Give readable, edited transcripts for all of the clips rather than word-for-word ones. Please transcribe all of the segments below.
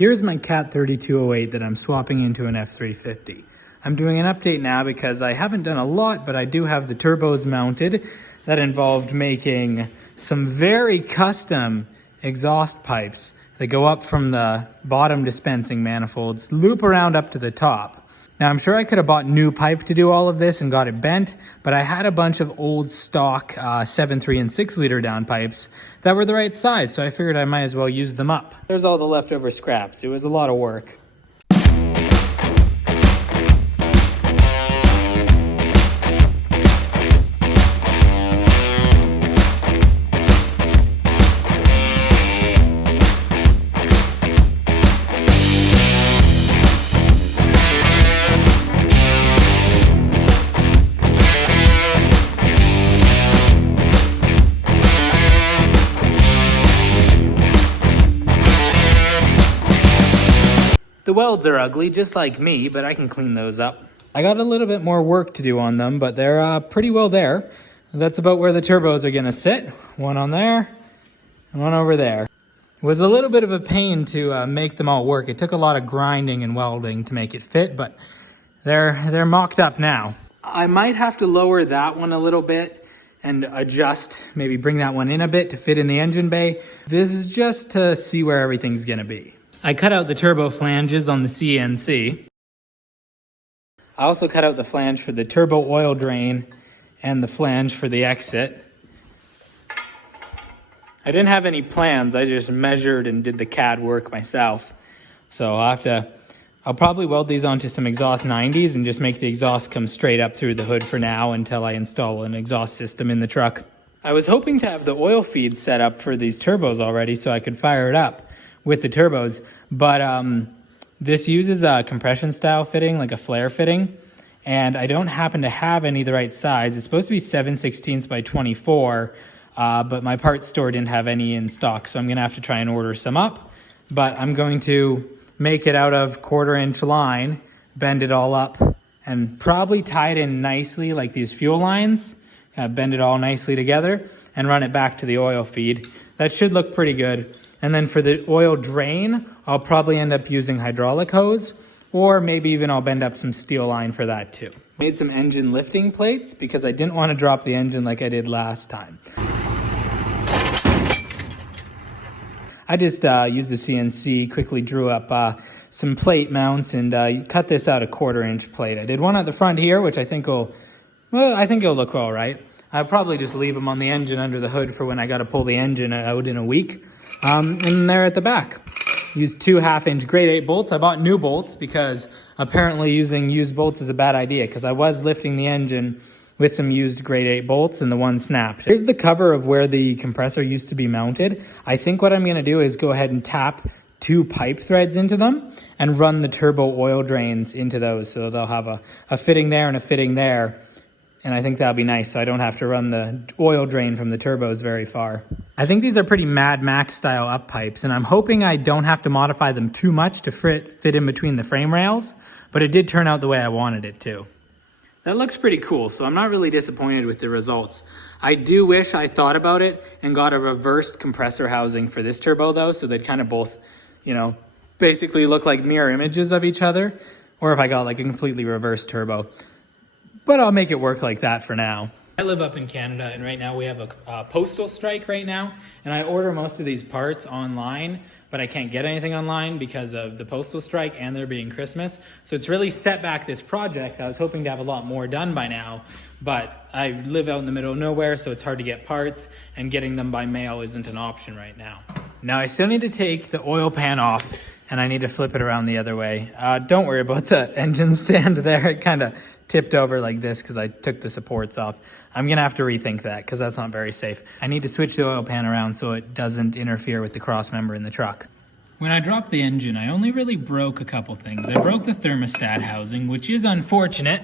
Here's my Cat 3208 that I'm swapping into an F350. I'm doing an update now because I haven't done a lot, but I do have the turbos mounted. That involved making some very custom exhaust pipes that go up from the bottom dispensing manifolds, loop around up to the top. Now I'm sure I could have bought new pipe to do all of this and got it bent, but I had a bunch of old stock 7, 3, and 6 liter downpipes that were the right size, so I figured I might as well use them up. There's all the leftover scraps. It was a lot of work. The welds are ugly, just like me, but I can clean those up. I got a little bit more work to do on them, but they're pretty well there. That's about where the turbos are gonna sit. One on there, and one over there. It was a little bit of a pain to make them all work. It took a lot of grinding and welding to make it fit, but they're mocked up now. I might have to lower that one a little bit and adjust, maybe bring that one in a bit to fit in the engine bay. This is just to see where everything's gonna be. I cut out the turbo flanges on the CNC. I also cut out the flange for the turbo oil drain and the flange for the exit. I didn't have any plans, I just measured and did the CAD work myself. So I'll probably weld these onto some exhaust 90s and just make the exhaust come straight up through the hood for now until I install an exhaust system in the truck. I was hoping to have the oil feed set up for these turbos already so I could fire it up with the turbos, but this uses a compression style fitting, like a flare fitting, and I don't happen to have any the right size. It's supposed to be 7/16 by 24, but my parts store didn't have any in stock, so I'm gonna have to try and order some up. But I'm going to make it out of 1/4-inch line, bend it all up, and probably tie it in nicely like these fuel lines, bend it all nicely together, and run it back to the oil feed. That should look pretty good. And then for the oil drain, I'll probably end up using hydraulic hose, or maybe even I'll bend up some steel line for that too. Made some engine lifting plates because I didn't want to drop the engine like I did last time. I just used the CNC, quickly drew up some plate mounts and cut this out a 1/4-inch plate. I did one at the front here, which I think it'll look all right. I'll probably just leave them on the engine under the hood for when I got to pull the engine out in a week. And they're at the back. Used 2 1/2-inch grade 8 bolts. I bought new bolts because apparently using used bolts is a bad idea because I was lifting the engine with some used grade 8 bolts and the one snapped. Here's the cover of where the compressor used to be mounted. I think what I'm gonna do is go ahead and tap 2 pipe threads into them and run the turbo oil drains into those. So they'll have a fitting there and a fitting there. And I think that'll be nice, so I don't have to run the oil drain from the turbos very far. I think these are pretty Mad Max style up pipes, and I'm hoping I don't have to modify them too much to fit in between the frame rails, but it did turn out the way I wanted it to. That looks pretty cool, so I'm not really disappointed with the results. I do wish I thought about it and got a reversed compressor housing for this turbo though, so they'd kind of both, basically look like mirror images of each other, or if I got like a completely reversed turbo. But I'll make it work like that for now. I live up in Canada, and right now we have a postal strike right now, and I order most of these parts online, but I can't get anything online because of the postal strike and there being Christmas. So it's really set back this project. I was hoping to have a lot more done by now, but I live out in the middle of nowhere, so it's hard to get parts, and getting them by mail isn't an option right now. Now I still need to take the oil pan off, and I need to flip it around the other way. Don't worry about the engine stand there. It kind of tipped over like this because I took the supports off. I'm gonna have to rethink that because that's not very safe. I need to switch the oil pan around so it doesn't interfere with the cross member in the truck. When I dropped the engine, I only really broke a couple things. I broke the thermostat housing, which is unfortunate.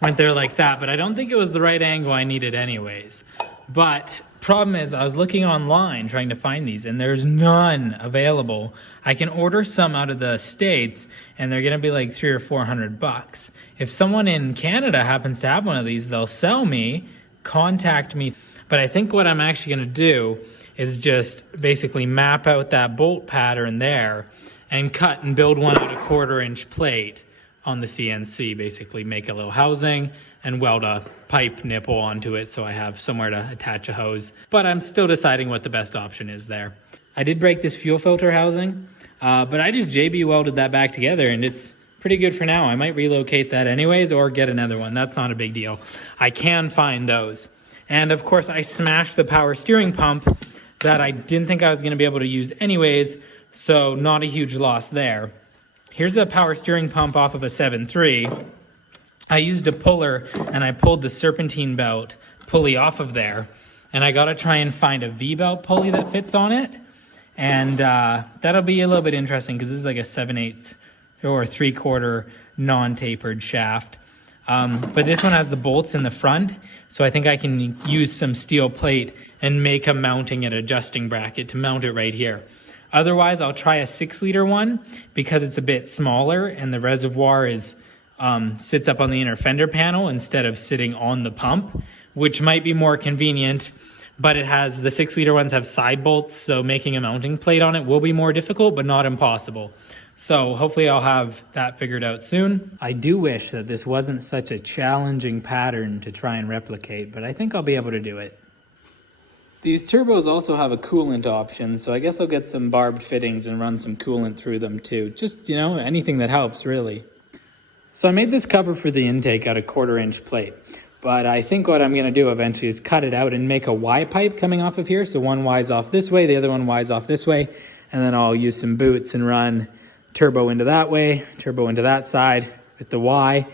Went there like that, but I don't think it was the right angle I needed anyways. But problem is, I was looking online trying to find these, and there's none available. I can order some out of the States, and they're gonna be like $300 or $400. If someone in Canada happens to have one of these, they'll sell me, contact me. But I think what I'm actually gonna do is just basically map out that bolt pattern there and cut and build one out of 1/4-inch plate on the CNC, basically make a little housing and weld a pipe nipple onto it so I have somewhere to attach a hose. But I'm still deciding what the best option is there. I did break this fuel filter housing, but I just JB welded that back together and it's pretty good for now. I might relocate that anyways or get another one. That's not a big deal. I can find those. And of course I smashed the power steering pump that I didn't think I was gonna be able to use anyways, so not a huge loss there. Here's a power steering pump off of a 7.3. I used a puller and I pulled the serpentine belt pulley off of there. And I gotta try and find a V-belt pulley that fits on it. And that'll be a little bit interesting because this is like a 7/8 or 3/4 non-tapered shaft. But this one has the bolts in the front. So I think I can use some steel plate and make a mounting and adjusting bracket to mount it right here. Otherwise, I'll try a 6-liter one because it's a bit smaller and the reservoir is sits up on the inner fender panel instead of sitting on the pump, which might be more convenient, but it has, the 6-liter ones have side bolts, so making a mounting plate on it will be more difficult, but not impossible. So hopefully I'll have that figured out soon. I do wish that this wasn't such a challenging pattern to try and replicate, but I think I'll be able to do it. These turbos also have a coolant option, so I guess I'll get some barbed fittings and run some coolant through them too. Just, you know, anything that helps really. So I made this cover for the intake out of 1/4-inch plate, but I think what I'm gonna do eventually is cut it out and make a Y pipe coming off of here. So one Y's off this way, the other one Y's off this way, and then I'll use some boots and run turbo into that way, turbo into that side with the Y,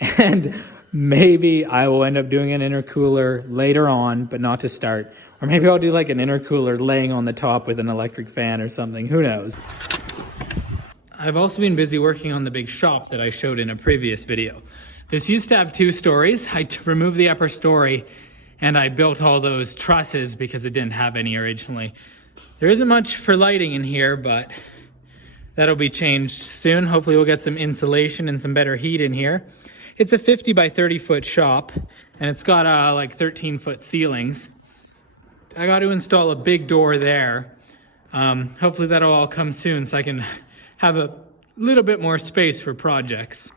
and maybe I will end up doing an intercooler later on, but not to start. Or maybe I'll do like an intercooler laying on the top with an electric fan or something, who knows. I've also been busy working on the big shop that I showed in a previous video. This used to have 2 stories. I removed the upper story and I built all those trusses because it didn't have any originally. There isn't much for lighting in here, but that'll be changed soon. Hopefully we'll get some insulation and some better heat in here. It's a 50 by 30 foot shop and it's got like 13-foot ceilings. I got to install a big door there. Hopefully that'll all come soon so I can have a little bit more space for projects.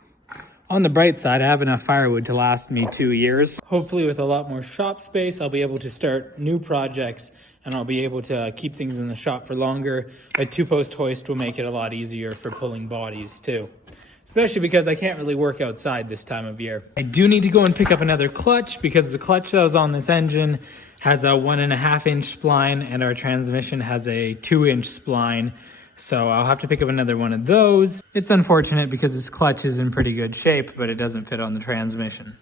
On the bright side, I have enough firewood to last me 2 years. Hopefully with a lot more shop space, I'll be able to start new projects and I'll be able to keep things in the shop for longer. A 2-post hoist will make it a lot easier for pulling bodies too. Especially because I can't really work outside this time of year. I do need to go and pick up another clutch because the clutch that was on this engine has a 1.5-inch spline and our transmission has a 2-inch spline. So I'll have to pick up another one of those. It's unfortunate because this clutch is in pretty good shape, but it doesn't fit on the transmission.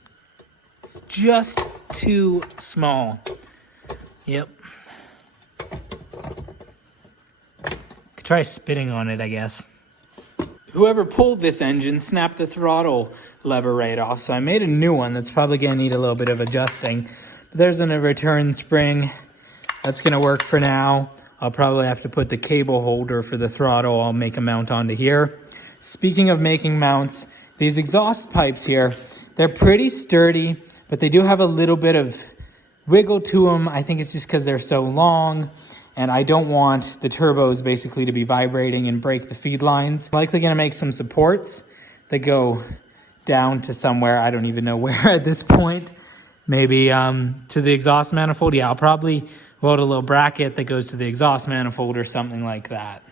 It's just too small. Yep. Could try spitting on it, I guess. Whoever pulled this engine snapped the throttle lever right off, so I made a new one that's probably gonna need a little bit of adjusting. There's a return spring. That's gonna work for now. I'll probably have to put the cable holder for the throttle. I'll make a mount onto here. Speaking of making mounts, these exhaust pipes here, they're pretty sturdy, but they do have a little bit of wiggle to them. I think it's just because they're so long, and I don't want the turbos basically to be vibrating and break the feed lines. I'm likely gonna make some supports that go down to somewhere, I don't even know where at this point. Maybe to the exhaust manifold. Yeah, I'll probably weld a little bracket that goes to the exhaust manifold or something like that.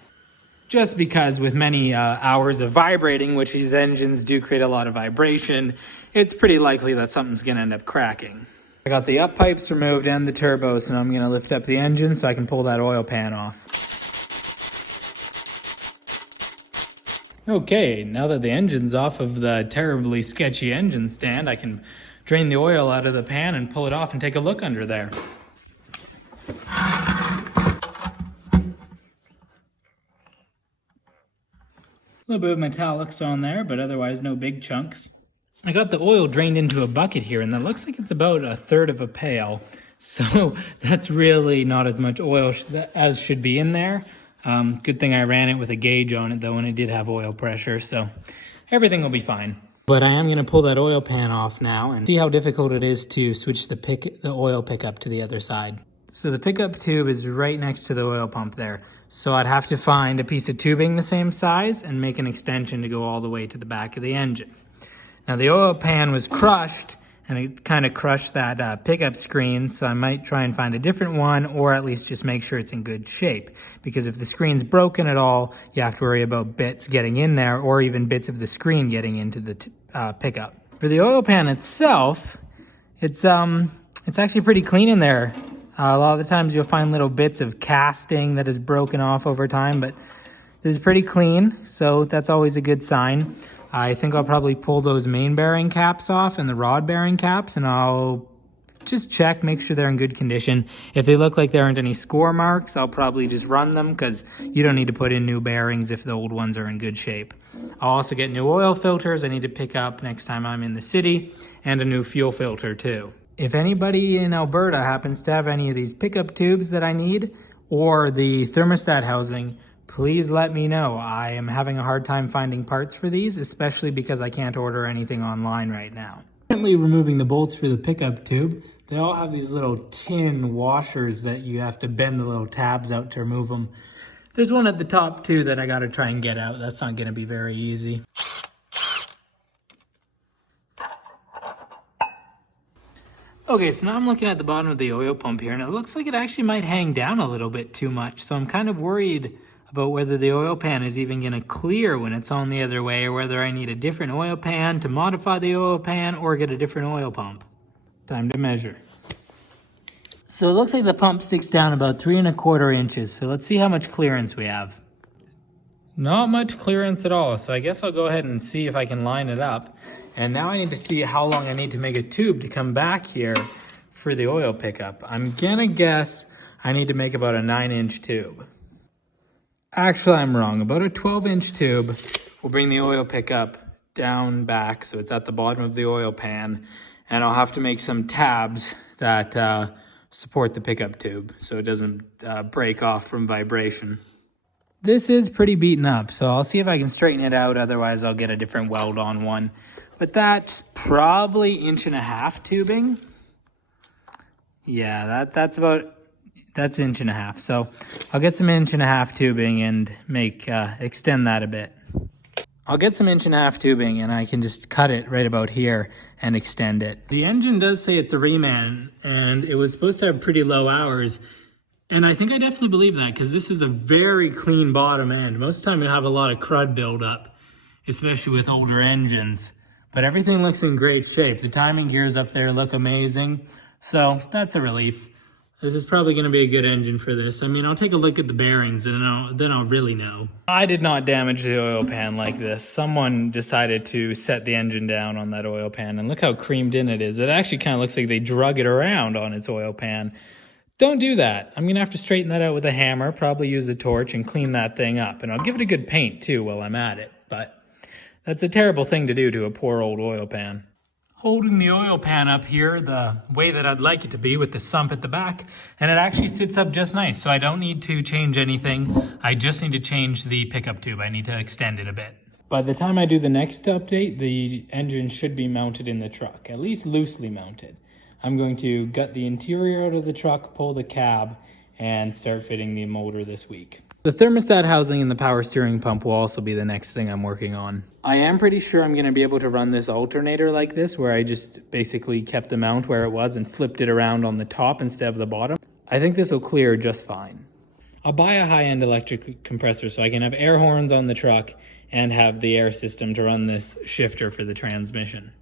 Just because with many hours of vibrating, which these engines do create a lot of vibration, it's pretty likely that something's gonna end up cracking. I got the up pipes removed and the turbo, so now I'm gonna lift up the engine so I can pull that oil pan off. Okay, now that the engine's off of the terribly sketchy engine stand, I can drain the oil out of the pan and pull it off and take a look under there. A little bit of metallics on there, but otherwise no big chunks. I got the oil drained into a bucket here, and that looks like it's about 1/3 of a pail. So that's really not as much oil as should be in there. Good thing I ran it with a gauge on it though, and it did have oil pressure, so everything will be fine. But I am gonna pull that oil pan off now and see how difficult it is to switch the oil pickup to the other side. So the pickup tube is right next to the oil pump there. So I'd have to find a piece of tubing the same size and make an extension to go all the way to the back of the engine. Now the oil pan was crushed and it kind of crushed that pickup screen, so I might try and find a different one, or at least just make sure it's in good shape. Because if the screen's broken at all, you have to worry about bits getting in there, or even bits of the screen getting into the pickup. For the oil pan itself, it's actually pretty clean in there. A lot of the times you'll find little bits of casting that is broken off over time, but this is pretty clean, so that's always a good sign. I think I'll probably pull those main bearing caps off and the rod bearing caps, and I'll just check, make sure they're in good condition. If they look like there aren't any score marks, I'll probably just run them, because you don't need to put in new bearings if the old ones are in good shape. I'll also get new oil filters I need to pick up next time I'm in the city, and a new fuel filter too. If anybody in Alberta happens to have any of these pickup tubes that I need, or the thermostat housing, please let me know. I am having a hard time finding parts for these, especially because I can't order anything online right now. Currently removing the bolts for the pickup tube. They all have these little tin washers that you have to bend the little tabs out to remove them. There's one at the top too that I gotta try and get out. That's not gonna be very easy. Okay, so now I'm looking at the bottom of the oil pump here, and it looks like it actually might hang down a little bit too much. So I'm kind of worried about whether the oil pan is even gonna clear when it's on the other way, or whether I need a different oil pan to modify the oil pan or get a different oil pump. Time to measure. So it looks like the pump sticks down about 3¼ inches. So let's see how much clearance we have. Not much clearance at all. So I guess I'll go ahead and see if I can line it up. And now I need to see how long I need to make a tube to come back here for the oil pickup. I'm gonna guess I need to make about a 9-inch tube. Actually, I'm wrong. About a 12-inch tube will bring the oil pickup down back, so it's at the bottom of the oil pan, and I'll have to make some tabs that support the pickup tube so it doesn't break off from vibration. This is pretty beaten up, so I'll see if I can straighten it out. Otherwise, I'll get a different weld on one. But that's probably 1.5 tubing. Yeah, that's 1.5. So I'll get some 1.5 tubing and extend that a bit. I'll get some 1.5 tubing and I can just cut it right about here and extend it. The engine does say it's a reman, and it was supposed to have pretty low hours. And I think I definitely believe that, because this is a very clean bottom end. Most of the time you'll have a lot of crud buildup, especially with older engines. But everything looks in great shape. The timing gears up there look amazing. So that's a relief. This is probably going to be a good engine for this. I mean, I'll take a look at the bearings and then I'll really know. I did not damage the oil pan like this. Someone decided to set the engine down on that oil pan, and look how creamed in it is. It actually kind of looks like they drug it around on its oil pan. Don't do that. I'm going to have to straighten that out with a hammer, probably use a torch and clean that thing up. And I'll give it a good paint too while I'm at it. But that's a terrible thing to do to a poor old oil pan. Holding the oil pan up here the way that I'd like it to be, with the sump at the back, and it actually sits up just nice, so I don't need to change anything. I just need to change the pickup tube. I need to extend it a bit. By the time I do the next update, the engine should be mounted in the truck, at least loosely mounted. I'm going to gut the interior out of the truck, pull the cab, and start fitting the motor this week. The thermostat housing and the power steering pump will also be the next thing I'm working on. I am pretty sure I'm going to be able to run this alternator like this, where I just basically kept the mount where it was and flipped it around on the top instead of the bottom. I think this will clear just fine. I'll buy a high-end electric compressor so I can have air horns on the truck and have the air system to run this shifter for the transmission.